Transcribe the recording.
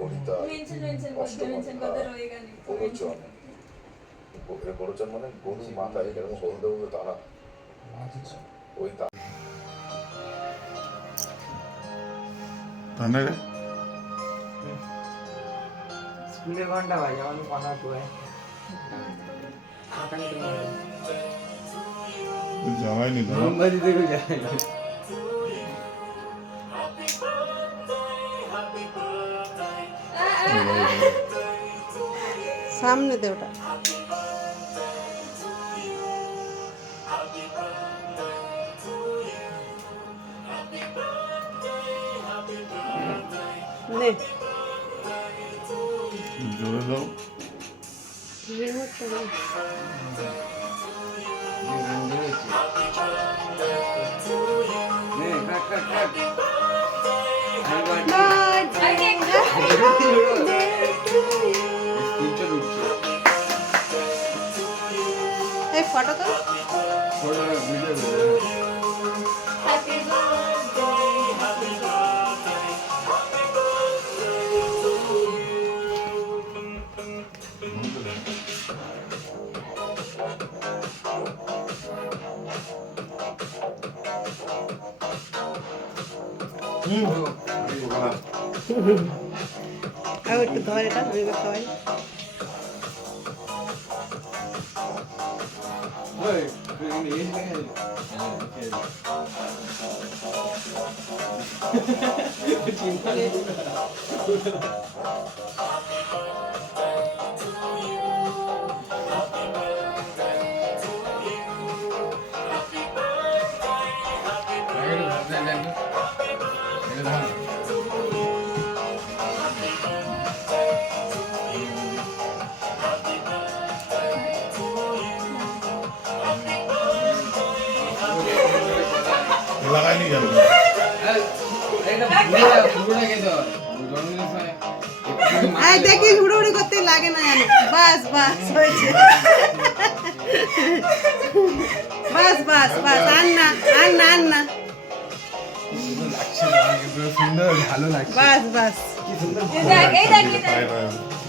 কবিতা গোরচন গোরচন মানে গরুর মাথায় এরকম হলদে হলদে দানা ওই তাহলে স্কুলের ঘন্টা বাজে আমাদের পড়ার পরে জামাইনি তো মোমবাতি দেখে যায় সামনে দে ওটা নে জোরে দাও রিমোটটা দে। এই ফটো তো আর একটু ধর এটা আমি খাওয়াই লাগাইনি কেন এই দেখি হুড়োহুড়ি করতে লাগে না জানো বাস বাস হয়েছে বাস বাস বাস আর না আর না আর না সুন্দর ভালো লাগছে বাস বাস পায়ে পায়ে